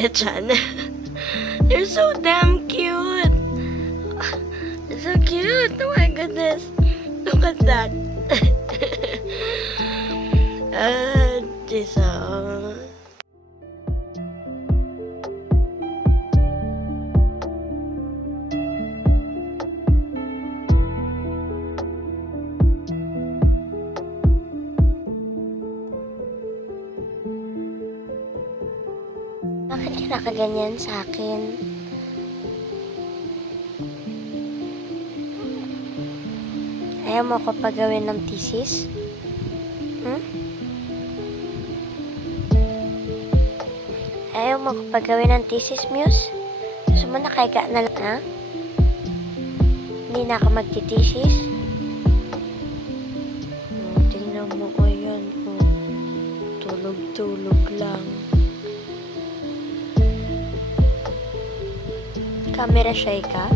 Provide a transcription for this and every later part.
Echan. They're so damn cute. It's so cute. Oh my goodness. Look at that. Jesus. Bakit ka nakaganyan sa akin? Ayaw mo ko pagawin ng thesis? Ayaw mo ko pagawin ng thesis, Muse? Gusto mo nakaiga na lang, ha? Hindi na ako magtitesis? Tingnan mo ko yan. Tulog-tulog lang. Camera shy ka?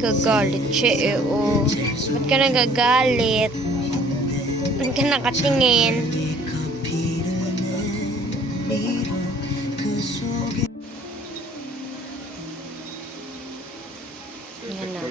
Gagalit siya oh. Ba't ka nagagalit? Ba't ka nakatingin? Yan na.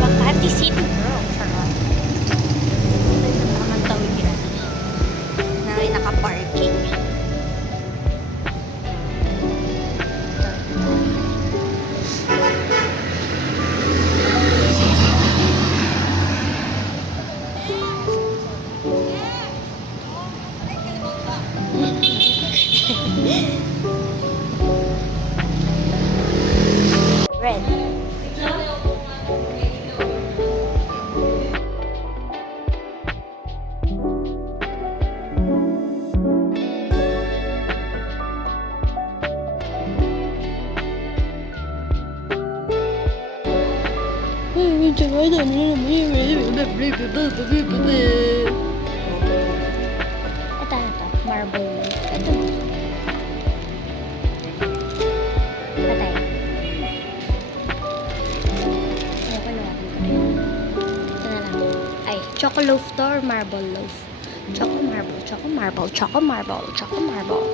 Makati City Girl, charot. Ito sa tamang tawid yan. Na may naka-parking. Red. Ito, marble. Ito. Patay. Ayoko na natin ko rin. Ito na lang. Ay, choco loaf to or marble loaf? Choco marble, choco marble, choco marble, choco marble.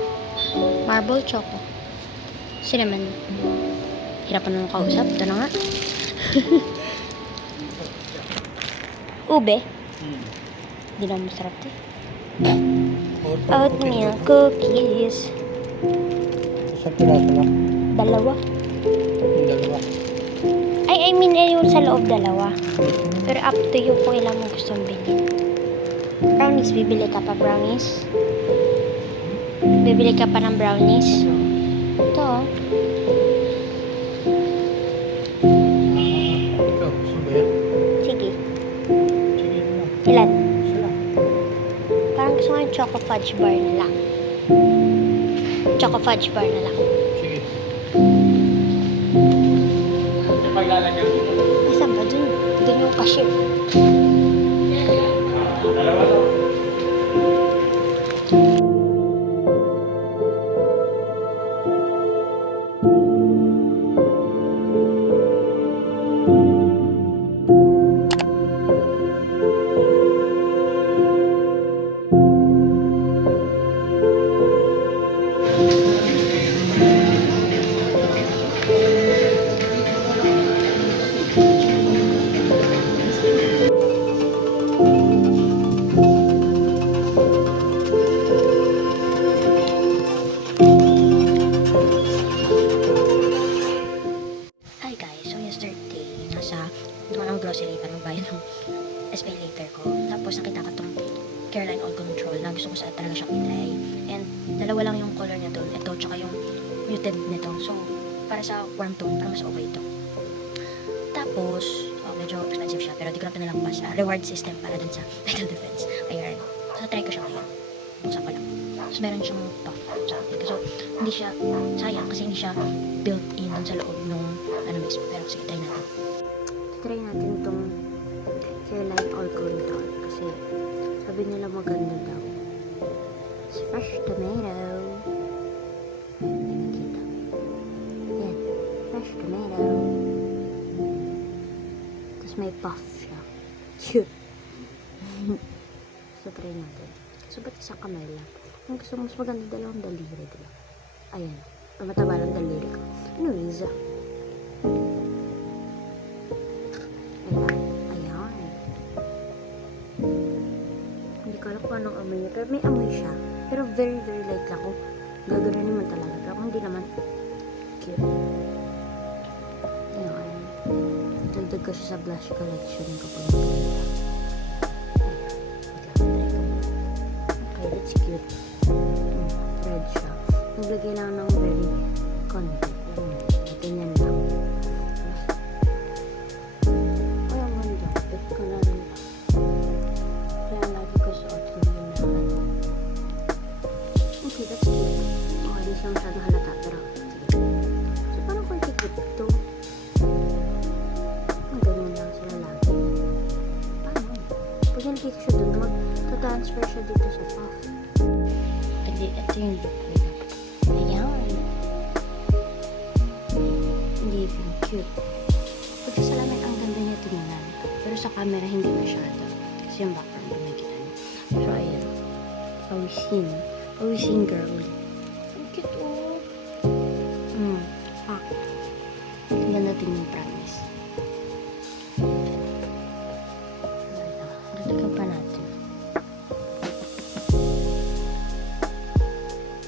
Marble choco. Cinnamon. Hirapan na kausap. Ito na nga. Ube. Hindi naman masarap ito. Oatmeal cookies. Isang piraso lang. Dalawa. Dalawa. I mean, yung sa loob dalawa. Pero up to you kung ilan mo gustong bilhin. Brownies, bibili ka pa brownies? Bibili ka pa ng brownies? Ito. Ikaw, gusto ba yan? Sige. Sige na. Ilan? Isa lang. Parang gusto ko yung choco fudge bar na lang. Choco fudge bar na lang. Sige. Saan ba? Dun yung cashier. Dalawa lang. after ko. Tapos nakita ko tong Careline All Control na gusto ko sa talaga siyang itry. And dalawa lang yung color niya doon. Ito, tsaka yung muted nito. So, para sa warm tone, parang mas okay ito. Tapos, medyo expensive siya, pero di ko na pinalampas sa reward system para dun sa title defense. Ayan. So, try ko siya ngayon. Buksan ko lang. So, meron siyang puff sa akin. So, hindi siya, sayang kasi hindi siya built-in dun sa loob nung, ano mismo. Pero sige, try natin. Try natin itong Careline All Control kasi sabi nila maganda daw. It's fresh tomato. Hindi nakita. Yan. Fresh tomato. Tapos may puff siya. Cute. So, try natin. So, ba't isang kamay lang? Ang gusto mas maganda dalawang daliri, diba? Ayan. Mataba ng daliri ko. Anyways. Ayan. Hindi ko alam kung anong amoy niya. Pero may amoy siya. Pero very, very light lang. Kung gagawin naman talaga. Pero kung hindi naman, cute. Ayan. Dagdag ko siya sa blush collection kapag maganda. Okay, that's cute. Red siya. Naglagay lang ng very content. Ganyan lang. Ay, ang ganda. Bet ko na rin. Kaya lagi ko suot yung ginahan. Okay, that's cute. Okay, hindi siya masyadong halata. Pero, sige. So, parang konti cute ito. Ang ganyan lang sila lagi. Paano? Pag nandito siya dun, mag-transfer siya dito sa puff. Ito yung look nila. Ayan. Hindi yung cute. Pag sa salamin, ang ganda niya tingnan. Pero sa camera, hindi masyado. Kasi yung background, dumikita niya. Pero ayan. Pawisin. Pawisin girl. Ang cute, oh. Ang ganda tingnan, promise. Dagdagan pa natin.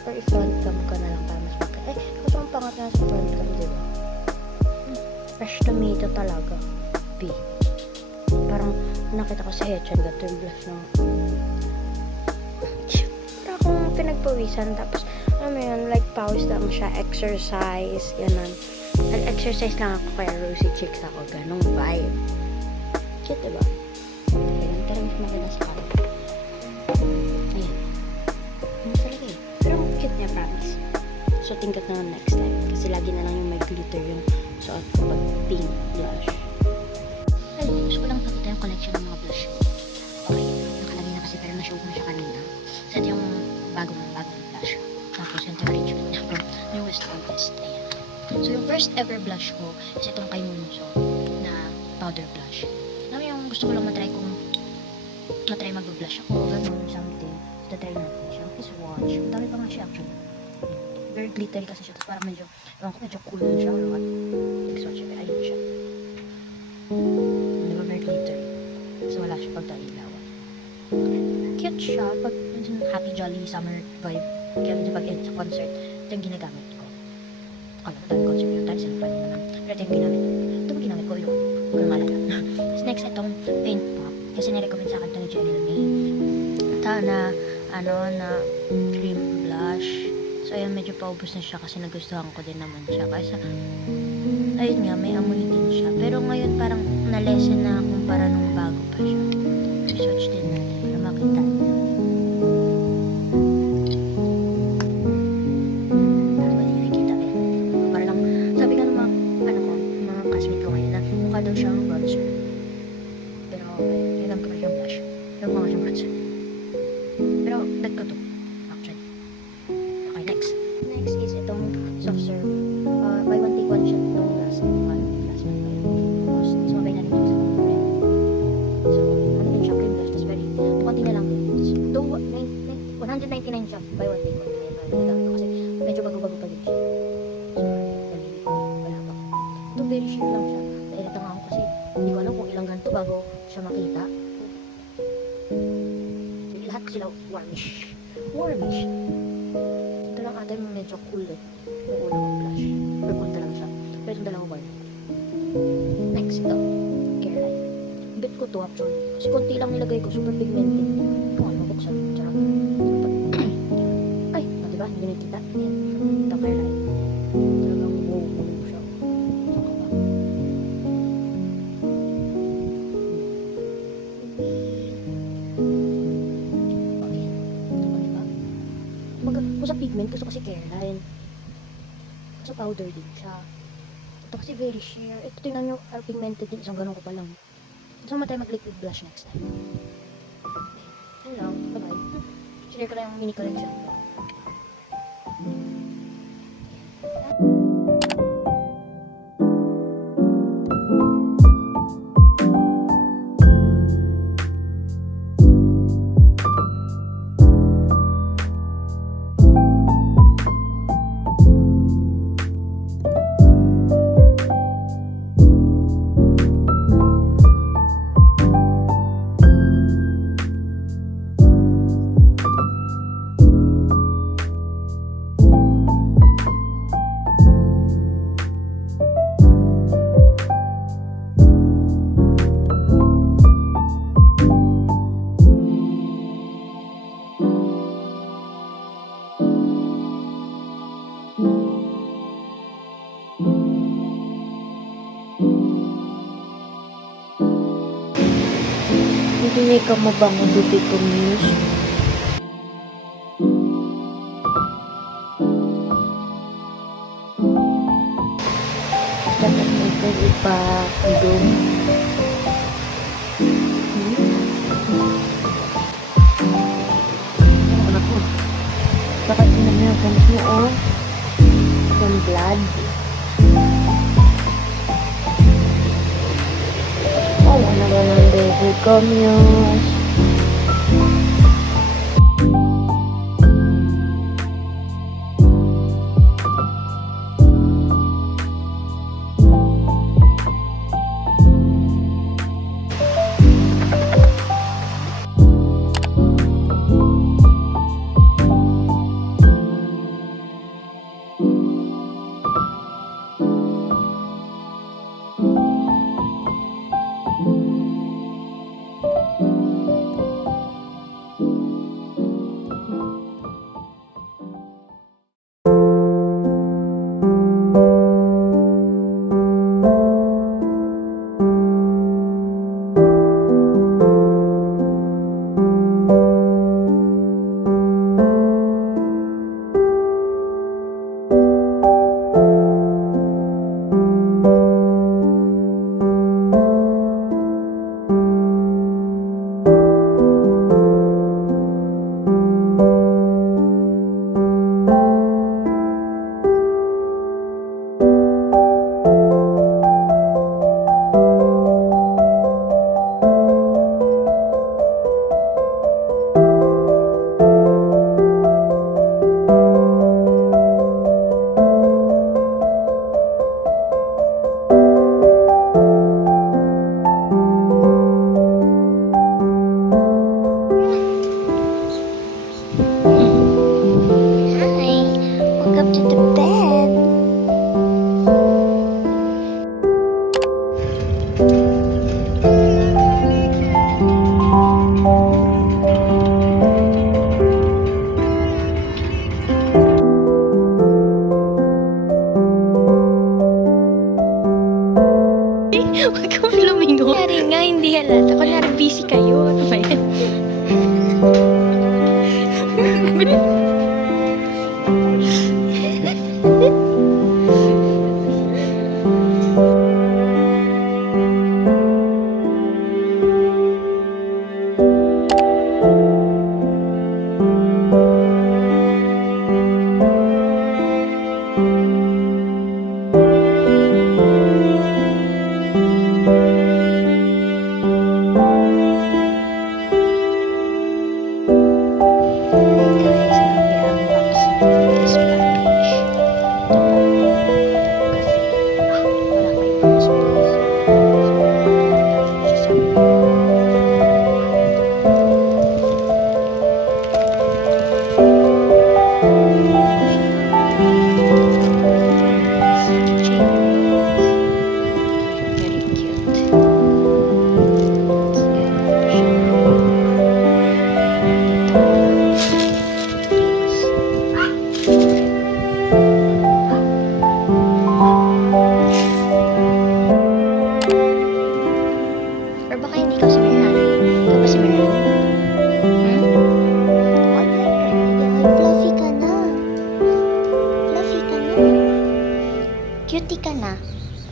Or i-front cam ko na lang para mas maganda. Gusto mong pangat na sa front cam, diba? Fresh tomato talaga. B. Parang nakita ko sa Hechan gato yung blush ng para akong pinagpawisan. Tapos, alam mo yun, like pawis lang siya, exercise, ganun. Nag-exercise lang ako kaya rosy cheeks ako. Ganong vibe. Cute, diba? Ayan, pero mas maganda sa camera. Ayan. Ano talaga eh. Pero cute niya, promise. So, tingkat na lang next time. Kasi lagi na lang yung may glitter yung suot ko pag pink blush. Ay, gusto ko lang pakita yung collection ng mga blush ko. Okay, nakalagay na kasi pero na-show ko na siya kanina. So, ito yung bagong blush. Tapos yung encouragement niya from newest to best. Ayan. So, yung first ever blush ko is itong kay Munso na powder blush. Alam mo yung gusto ko lang matry kung matry mag-blush ako, ganun, something. So, try natin siya. Please watch. Ang dami pa nga siya actually. Very glittery kasi siya. Tapos parang medyo, ewan ko, medyo cool na siya or what. Next watch siya. Ayun siya. Diba very glittery. So, wala siya pag ilawan. Cute siya. Pag happy, jolly, summer vibe. Kaya medyo pag-end sa concert, ito yung ginagamit ko. Alam mo, dahil concert yung tayo, saan naman. Pero ito yung ginamit. Ito yung ginamit ko, yun. Hindi ko na malala. Tapos next, itong paint pop. Kasi nirecommend sa akin ito ni Jenny May. Ito na, na cream blush. So, ayan, medyo paubos na siya kasi nagustuhan ko din naman siya. Kasi, ayun nga, may amoy din siya. Pero ngayon, parang na-lessen na kumpara nung bago pa siya. Swatch din natin para makita niyo. Ano ba hindi nakikita eh? Para lang, sabi nga ng mga classmate ko ngayon na mukha daw siyang bronzer. Pero, okay, alam ko na siyang blush. Pero mukha siyang bronzer. Pero, bet ko to. Actually. Okay, next. Next is itong soft serve. Buy one take one shot nung last month pa yun. Tapos, sumabay na rin yung sa friend. So, ano din siya, cream blush. Tapos, very, konti na lang din. Though, 199 siya, buy one take one. Kasi, medyo bago-bago pa din siya. So, wala pa. Ito, very sheer lang siya. Nailata nga ako kasi, hindi ko alam kung ilang ganito bago siya makita. Lahat sila warmish. Warmish. Ito lang ata yung medyo cool eh. Yung una kong blush. Purple talaga siya. Pero itong dalawang warm. Next, ito. Careline. Bet ko to actually. Kasi konti lang nilagay ko, super pigmented. Ito nga, mabuksan. Charot. Ay, diba? Hindi nyo nakita. Ayan. Ito highlight. Talagang wow, wow siya. Saka ba? Okay. Diba? Kung sa pigment, gusto kasi Careline. So powder din siya. Ito kasi very sheer. Ito tingnan nyo, pigmented din. Isang ganun ko pa lang. Sama tayo mag-liquid blush next time. Yun lang. Bye-bye. Share ko lang yung mini collection ko. Hindi ka mabango duty ko, Muse. Dapat may pwede pa doon. Anak mo. Dapat pinagnagamit mo, oh. Some blood. Oh, ano ba ng baby ko, Muse?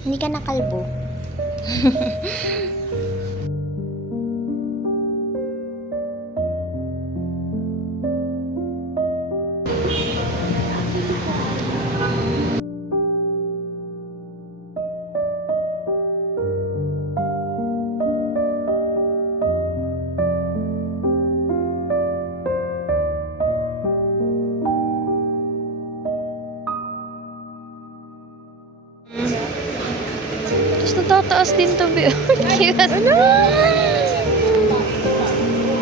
Hindi ka nakalbo. Tapos natataas din to, be. Cute. Ano?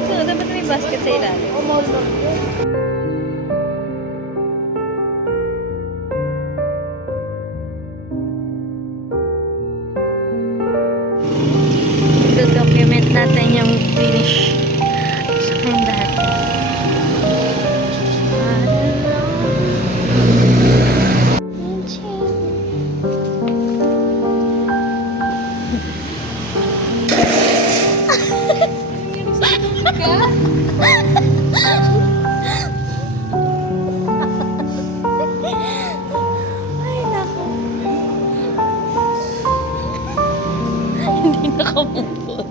So, dapat may basket sa ilalim. Document natin yung finish sa kanyang dati. Ay, naku. Hindi nakamupot.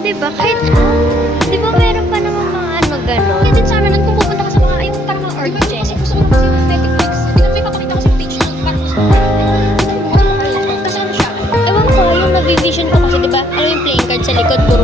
Diba? Kahit, di ba meron pa naman mga ano gano'n? Kaya din sa amin, kung pupunta ka sa mga, yung parang mga art Diba, gen. kasi gusto ko naman kasi yung aesthetic mix. Hindi na may papakita kasi yung page na parang gusto ko. Tapos ano siya? Ewan ko, yung nabivision ko kasi, diba? Ano yung playing card sa likod, puro